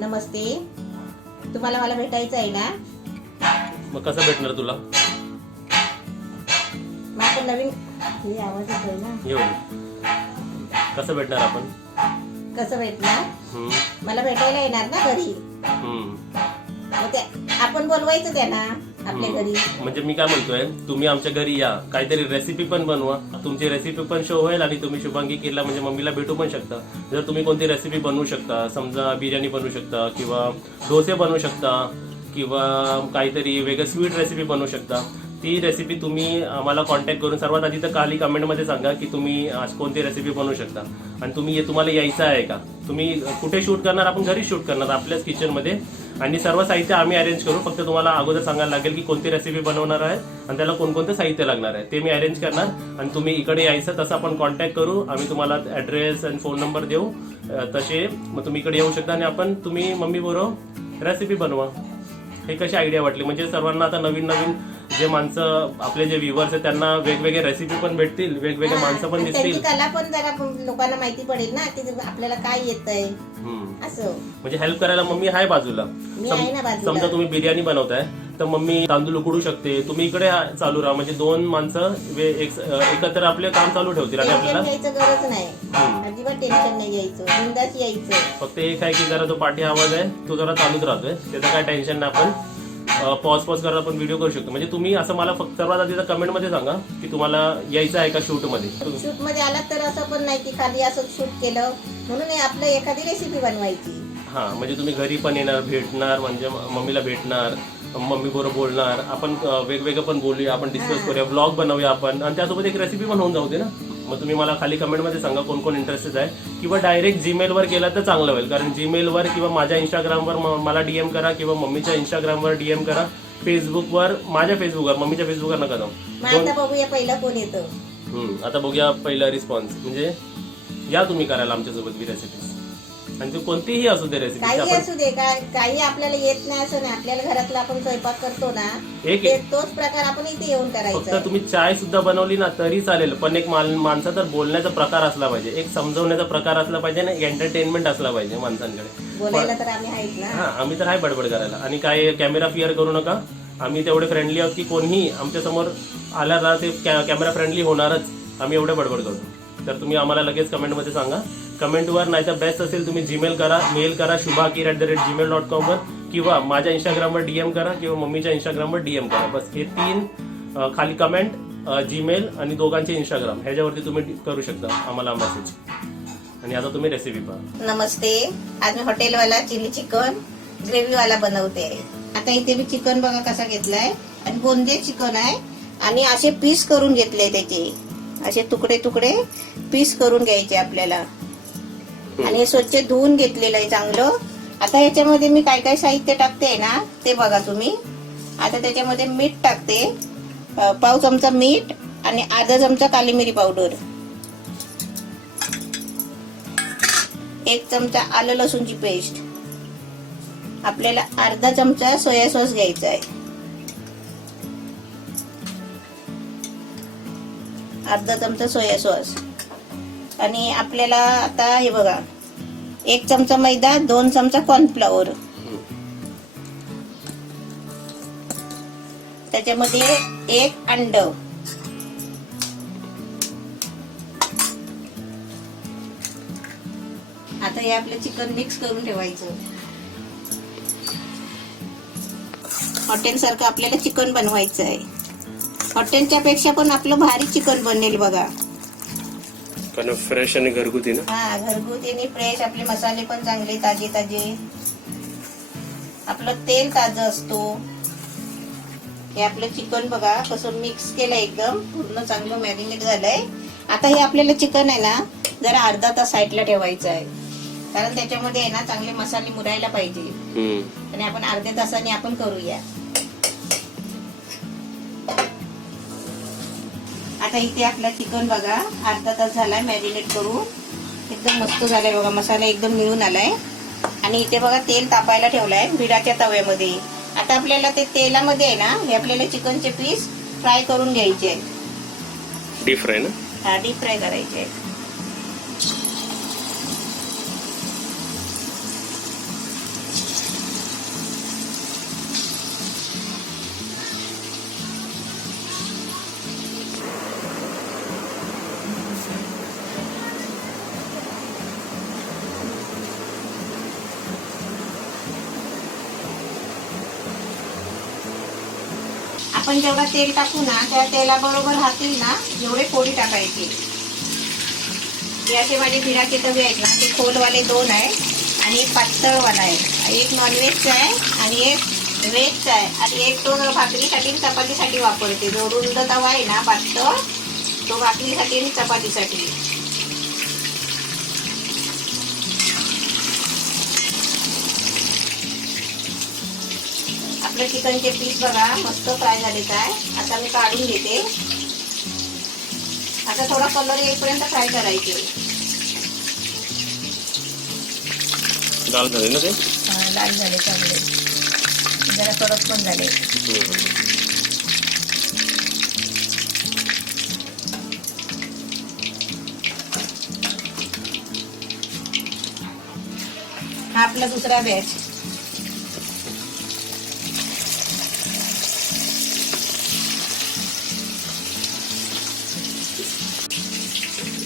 नमस्ते. तुम्हाला मला भेटायचं आहे ना? मग कसं भेटणार तुला? मग आपण नवीन हे आवाज येतोय ना? येऊन कसं भेटणार आपण? कसं भेटणार? हम्म, मला भेटायला येणार ना घरी. हम्म. मग ते आपण बोलवायचं त्यांना आपल्या घरी. म्हणजे मी काय म्हणतोय, तुम्ही आमच्या घरी या, काहीतरी रेसिपी पण बनवा, तुमची रेसिपी पण शो होईल आणि तुम्ही शुभांगी केला म्हणजे मम्मीला भेटू पण शकता. जर तुम्ही कोणती रेसिपी बनवू शकता, समजा बिर्याणी बनवू शकता किंवा डोसे बनवू शकता किंवा काहीतरी वेगळं स्वीट रेसिपी बनवू शकता, ती रेसिपी तुम्ही आम्हाला कॉन्टॅक्ट करून सर्वात आधी तर खाली कमेंटमध्ये सांगा की तुम्ही आज कोणती रेसिपी बनवू शकता आणि तुम्हाला यायचं आहे का. तुम्ही कुठे शूट करणार? आपण घरी शूट करणार आपल्याच किचनमध्ये आणि सर्व साहित्य आम्ही अरेंज करू. फक्त तुम्हाला अगोदर सांगायला लागेल की कोणती रेसिपी बनवणार आहे आणि त्याला कोणकोणतं साहित्य लागणार आहे ते मी अरेंज करणार आणि तुम्ही इकडे यायचं. तसं आपण कॉन्टॅक्ट करू, आम्ही तुम्हाला ॲड्रेस आणि फोन नंबर देऊ. तसे मग तुम्ही इकडे येऊ शकता आणि तुम्ही मम्मी बरोबर रेसिपी बनवा. हे कशी आयडिया वाटली? म्हणजे सर्वांना आता नवीन नवीन जे माणसं आपले जे व्ह्युअर्स आहेत त्यांना वेगवेगळे रेसिपी पण भेटतील, वेगवेगळे माणसं पण दिसतील, त्यांची कला पण जरा लोकांना माहिती पडेल ना की आपल्याला काय येतंय असं. म्हणजे हेल्प करायला मम्मी आहे बाजूला. मी आहे ना बाजूला. समजा तुम्ही बिर्याणी बनवताय तर मम्मी तांदूळ उकडू शकते, तुम्ही इकडे चालू राहा. म्हणजे दोन माणसं एकत्र आपले काम चालू ठेवतील आणि आपल्याला घ्यायचं गरज नाही, अजिबात टेन्शन नाही घ्यायचं, बिंदास यायचं. फक्त एक आहे की जरा तो पाठी आवाज आहे तो जरा चालूच राहतोय, त्याचं काय टेन्शन नाही. आपण पॉज करायला आपण व्हिडिओ करू शकतो. म्हणजे तुम्ही असं मला फक्त सर्वात आधी कमेंट मध्ये सांगा की तुम्हाला यायचं आहे का शूट मध्ये. शूट मध्ये आलात तर असं पण नाही की खाली असं शूट केलं म्हणून आपलं एखादी रेसिपी बनवायची. हा, म्हणजे तुम्ही घरी पण येणार, भेटणार, म्हणजे मम्मीला भेटणार, मम्मी बरोबर बोलणार, आपण वेगवेगळं पण बोलूया, आपण डिस्कस करूया, ब्लॉग बनवूया आपण आणि त्यासोबत एक रेसिपी पण होऊन जाऊ दे ना. मग तुम्ही मला खाली कमेंटमध्ये सांगा कोण कोण इंटरेस्टेड आहे किंवा डायरेक्ट जीमेलवर केला तर चांगलं होईल. कारण जीमेलवर किंवा माझ्या इंस्टाग्रामवर मला डीएम करा किंवा मम्मीच्या इंस्टाग्रामवर डीएम करा, फेसबुकवर, माझ्या फेसबुकवर, मम्मीच्या फेसबुकवर नका जाऊ. आता बघूया पहिला कोण येतं. आता बघूया पहिला रिस्पॉन्स. म्हणजे या तुम्ही करायला आमच्यासोबत रेसिपी आणि तू कोणतीही असू दे रेसिपी, काही असू दे, काही आपल्याला येत नाही असं नाही. आपल्याला घरातला आपण स्वयंपाक करतो ना, तोच प्रकार आपण इथे येऊन करायचा. फक्त तुम्ही चाय सुद्धा बनवली ना तरी चालेल, पण एक माणसा तर बोलण्याचा प्रकार असला पाहिजे, एक समजवण्याचा प्रकार असला पाहिजे ना, एंटरटेनमेंट असला पाहिजे माणसांकडे. बोलायला तर आम्ही आहेत ना. हा, आम्ही तर आहे बडबड करायला. आणि काय कॅमेरा फिअर करू नका, आम्ही तेवढे फ्रेंडली आहोत की कोणीही आमच्या समोर आला ते कॅमेरा फ्रेंडली होणारच. आम्ही एवढे बडबड करतो. तर तुम्ही आम्हाला लगेच कमेंटमध्ये सांगा. कमेंटवर नाही तर बेस्ट असेल तुम्ही जीमेल करा, मेल करा shubhakir@gmail.com वर किंवा माझ्या इंस्टाग्रामवर डीएम करा किंवा मम्मीच्या इंस्टाग्रामवर डीएम करा. बस हे 3 खाली कमेंट, जीमेल आणि दोघांचे इंस्टाग्राम ह्याच्यावरती तुम्ही करू शकता आम्हाला मेसेज. आणि आता तुम्ही रेसिपी पहा. नमस्ते. आज मी हॉटेलवाला चिली चिकन ग्रेव्हीवाला बनवते. आता इथे मी चिकन बघा कसा घेतलाय आणि बोंदे चिकन आहे आणि असे पीस करून घेतले, त्याचे असे तुकडे तुकडे पीस करून घ्यायचे आपल्याला आणि स्वच्छ धुवून घेतलेलं आहे चांगलं. आता याच्यामध्ये मी काय काय साहित्य टाकते ना ते बघा तुम्ही. आता त्याच्यामध्ये मीठ टाकते, पाव चमचा मीठ आणि अर्धा चमचा काली मिरी पावडर, 1 चमचा आलं लसूणची पेस्ट, आपल्याला अर्धा चमचा सोया सॉस घ्यायचा आहे, अर्धा चमचा सोया सॉस आणि आपल्याला आता हे बघा 1 चमचा मैदा, 2 चमचा कॉर्नफ्लॉवर, त्याच्यामध्ये 1 अंड, आता हे आपलं चिकन मिक्स करून ठेवायचं. हॉटेल सारखं आपल्याला चिकन बनवायचं आहे. हॉटेलच्या पेक्षा पण आपलं भारी चिकन बनेल बघा. फ्रेश आणि घरगुती ना. हा, घरगुती आणि फ्रेश. आपले मसाले पण चांगले ताजे ताजे, आपलं तेल ताजं असतो. हे आपलं चिकन बघा कसं मिक्स केलं, एकदम पूर्ण चांगलं मॅरिनेट झालंय. आता हे आपल्याला चिकन आहे ना जरा अर्धा तास साईडला ठेवायचं आहे, कारण त्याच्यामध्ये आहे ना चांगले मसाले मुरायला पाहिजे आणि आपण अर्ध्या तासाने आपण करूया. आता इथे आपला चिकन बघा अर्धा तास झालाय मॅरिनेट करून, एकदम मस्त झालाय बघा, मसाला एकदम मिळून आलाय. आणि इथे बघा तेल तापायला ठेवलाय भिडाच्या तव्यामध्ये. आता आपल्याला ते तेलामध्ये आहे ना हे आपल्याला चिकनचे पीस फ्राय करून घ्यायचे आहे. डीप फ्राय ना. हा, डीप फ्राय करायचे. आपण जेवढा तेल टाकू ना त्या तेलाबरोबर राहतील ना एवढे फोडी टाकायचे. हे असे माझे बिडाचे तवे आहेत ना, ते खोलवाले 2 आहेत आणि एक पातळवाला आहे. एक नॉनव्हेजचा आहे आणि एक व्हेजचा आहे आणि एक तो भाकरीसाठी आणि चपातीसाठी वापरते. जो रुंद तवा आहे ना पातळ, तो भाकरीसाठी आणि चपातीसाठी. आपले चिकनचे पीस बघा मस्त फ्राय झालेत आहे. आता मी काढून घेते. आता थोडा कलर येईपर्यंत फ्राय करायचे. लाल झाले ना ते? लाल झाले चांगले, जरा कडक पण झाले. हा आपला दुसरा बॅच.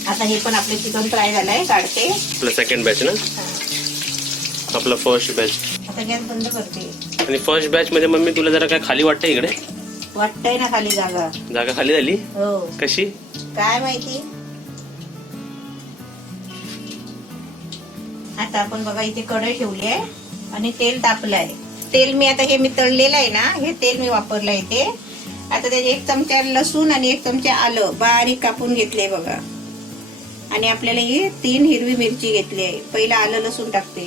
आता हे पण आपले चिकन फ्राय झालंय, काढते. आपला सेकंड बॅच ना, आपला फर्स्ट बॅच. आता गॅस बंद करते. आणि फर्स्ट बॅच मध्ये मम्मी तुला जरा काय खाली वाटतंय इकडे? वाटतंय ना खाली जागा. जागा खाली झाली? हो. कशी काय माहिती. आता आपण बघा इथे कढई ठेवली आहे आणि तेल तापलंय. तेल मी आता हे मी तळलेलं आहे ना, हे तेल मी वापरलंय इथे. आता त्याचे 1 चमचा लसूण आणि 1 चमचा आलं बारीक कापून घेतले बघा. आणि आपल्याला ही 3 हिरवी मिरची घेतली आहे. पहिला आलं लसूण टाकते.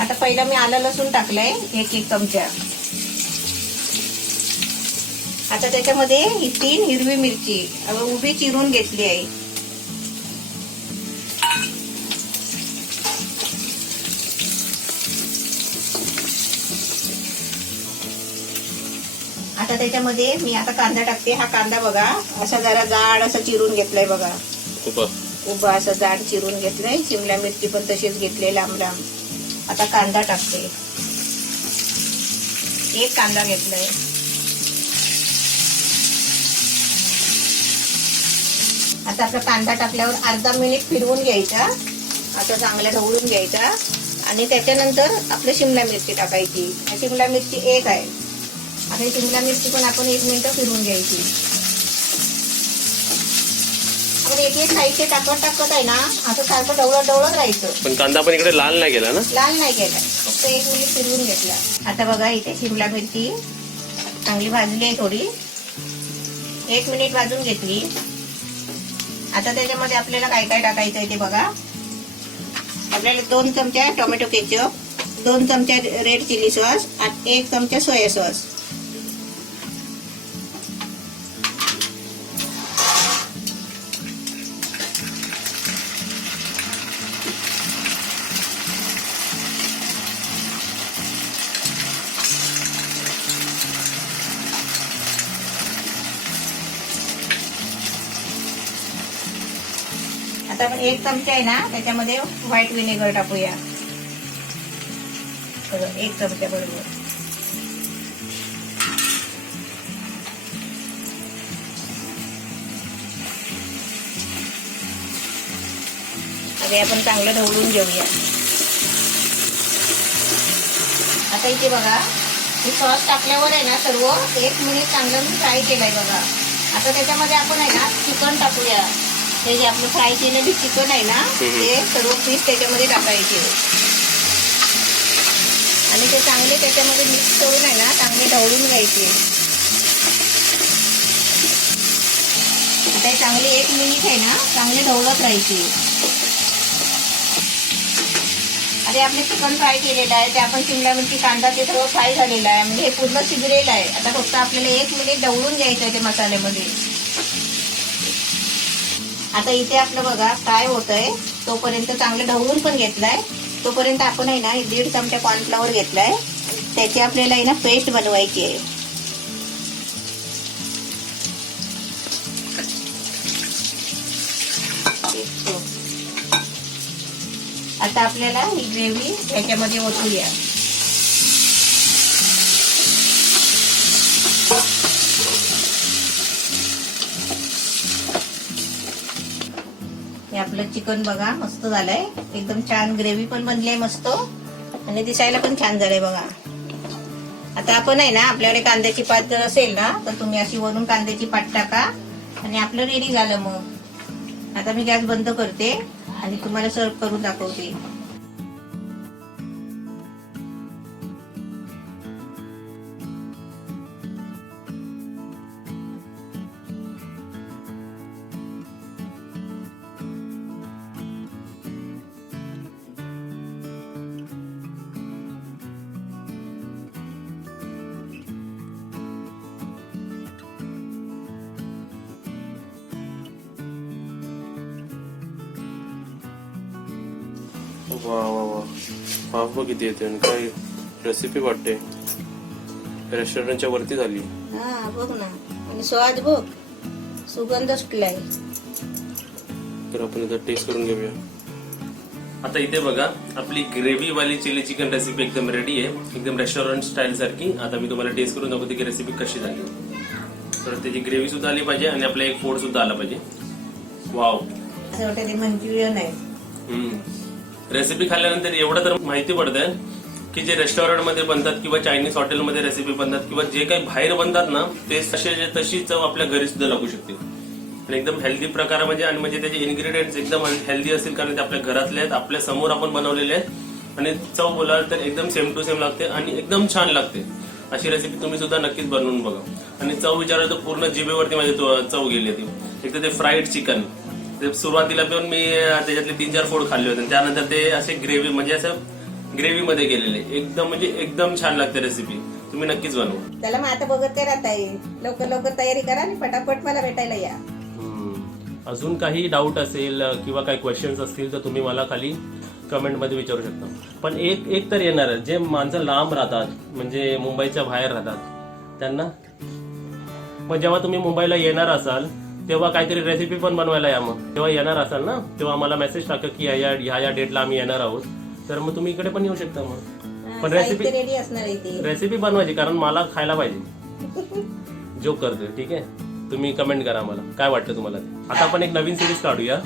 आता पहिला मी आलं लसूण टाकलंय 1 चमचा. आता त्याच्यामध्ये ही 3 हिरवी मिरची उभी चिरून घेतली आहे. आता त्याच्यामध्ये मी आता कांदा टाकते. हा कांदा बघा असा जरा जाड असा चिरून घेतलाय बघा, उभा असं जाड चिरून घेतलंय. शिमला मिरची पण तशीच घेतली लांब लांब. आता कांदा टाकते. 1 कांदा घेतलाय. आता आपला कांदा टाकल्यावर अर्धा मिनिट फिरवून घ्यायचा, आता चांगला ढवळून घ्यायचा. आणि त्याच्यानंतर आपली शिमला मिरची टाकायची. शिमला मिरची 1 आहे. आता शिमला मिरची पण आपण 1 मिनिट फिरवून घ्यायची. आपण एक साईडचे टाकत आहे ना, असं सारखं ढवळत राहायचं. पण कांदा पण इकडे लाल नाही गेला ना? लाल नाही गेला, फक्त 1 मिनिट फिरवून घेतला. आता बघा इथे शिमला मिरची चांगली भाजली आहे. थोडी 1 मिनिट भाजून घेतली. आता त्याच्यामध्ये आपल्याला काय काय टाकायचं आहे ते बघा. आपल्याला 2 चमचा टोमॅटो केचप, 2 चमचा रेड चिली सॉस आणि 1 चमचा सोया सॉस. आता आपण 1 चमचा आहे ना त्याच्यामध्ये व्हाईट विनेगर टाकूया. 1 चमचा बरोबर. आता आपण चांगलं ढवळून घेऊया. आता इथे बघा हे सॉस टाकल्यावर आहे ना सर्व 1 मिनिट चांगलं मी फ्राय केलंय बघा. आता त्याच्यामध्ये आपण आहे ना चिकन टाकूया. हे जे आपलं फ्राय केलेलं चिकन आहे ना ते सर्व पीस त्याच्यामध्ये टाकायचे आणि ते चांगले त्याच्यामध्ये मिक्स करून आहे ना चांगले ढवळून घ्यायचे. आता चांगले 1 मिनिट आहे ना चांगले ढवळत राहायचे. अरे आपले चिकन फ्राय केलेलं आहे ते आपण शिमला मिरची कांदा ते सर्व फ्राय झालेलं आहे. म्हणजे हे पूर्ण शिजलेलं आहे. आता फक्त आपल्याला 1 मिनिट ढवळून घ्यायचं आहे ते मसाल्यामध्ये. आता इथे आपलं बघा काय होतंय, तोपर्यंत चांगलं ढवळून पण घेतलाय. तोपर्यंत आपण आहे ना 1.5 चमचा कॉर्नफ्लॉवर घेतलाय. त्याची आपल्याला आहे ना पेस्ट बनवायची आहे. आता आपल्याला ही ग्रेव्ही ह्याच्यामध्ये ओतूया. हे आपलं चिकन बघा मस्त झालंय, एकदम छान ग्रेव्ही पण बनली आहे मस्त आणि दिसायला पण छान झालंय बघा. आता आपण आहे ना, आपल्याकडे कांद्याची पात जर असेल ना तर तुम्ही अशी वरून कांद्याची पात टाका आणि आपलं रेडी झालं. मग आता मी गॅस बंद करते आणि तुम्हाला सर्व करून दाखवते. वा वा वा, हाफ बघ किती येते आणि काय रेसिपी वाटते, रेस्टॉरंटच्या वरती झाली. हा बघ ना, आणि स्वाद बघ, सुगंध सुटलाय. तर आपण इथं टेस्ट करून घेऊया. आता इथे बघा आपली ग्रेव्ही वाली चिली चिकन रेसिपी एकदम रेडी आहे, एकदम रेस्टॉरंट स्टाईल सारखी. आता मी तुम्हाला टेस्ट करून दाखवते की रेसिपी कशी झाली. तर त्याची ग्रेव्ही सुद्धा आली पाहिजे आणि आपला एक फोड सुद्धा आला पाहिजे. वाव, असं वाटतं ते मंचुरियन आहे. रेसिपी खाल्ल्यानंतर एवढं तर माहिती पडतंय की जे रेस्टॉरंट मध्ये बनतात किंवा चायनीज हॉटेलमध्ये रेसिपी बनतात किंवा जे काही बाहेर बनतात ना, ते तशी चव आपल्या घरी सुद्धा लागू शकते. आणि एकदम हेल्दी प्रकारामध्ये, आणि म्हणजे त्याचे इन्ग्रेडियंट्स एकदम हेल्दी असतील कारण ते आपल्या घरातले आहेत, आपल्या समोर आपण बनवलेले आहेत. आणि चव बोलाल तर एकदम सेम टू सेम लागते आणि एकदम छान लागते. अशी रेसिपी तुम्ही सुद्धा नक्कीच बनवून बघा. आणि चव विचारलं तर पूर्ण जिभेवरती माझी चव गेली होती. एक तर ते फ्राईड चिकन, सुरुवातीला पण मी त्याच्यातले 3-4 फोड खाल्ले होते, त्यानंतर ते असे ग्रेव्ही म्हणजे असं ग्रेव्ही मध्ये गेलेले, एकदम म्हणजे एकदम छान लागते रेसिपी. तुम्ही नक्कीच बनवा. त्याला मग आता बघत काय राहता येईल, लवकर लवकर तयारी करा आणि पटापट मला भेटायला या. अजून काही डाऊट असेल किंवा काही क्वेश्चन्स असतील तर तुम्ही मला खाली कमेंटमध्ये विचारू शकता. पण एक तर येणार आहे, जे माणसं लांब राहतात म्हणजे मुंबईच्या बाहेर राहतात त्यांना, मग जेव्हा तुम्ही मुंबईला येणार असाल तेव्हा काहीतरी रेसिपी पण बनवायला या. मग तेव्हा येणार असाल ना तेव्हा मला मेसेज टाका की ह्या डेटला आम्ही येणार आहोत, तर मग तुम्ही इकडे पण येऊ शकता. मग पण रेडी असणार आहे ती रेसिपी बनवायची, कारण मला खायला पाहिजे. जोक करतोय, ठीक आहे. तुम्ही कमेंट करा मला काय वाटतं तुम्हाला ते. आता आपण एक नवीन सिरीज काढूया.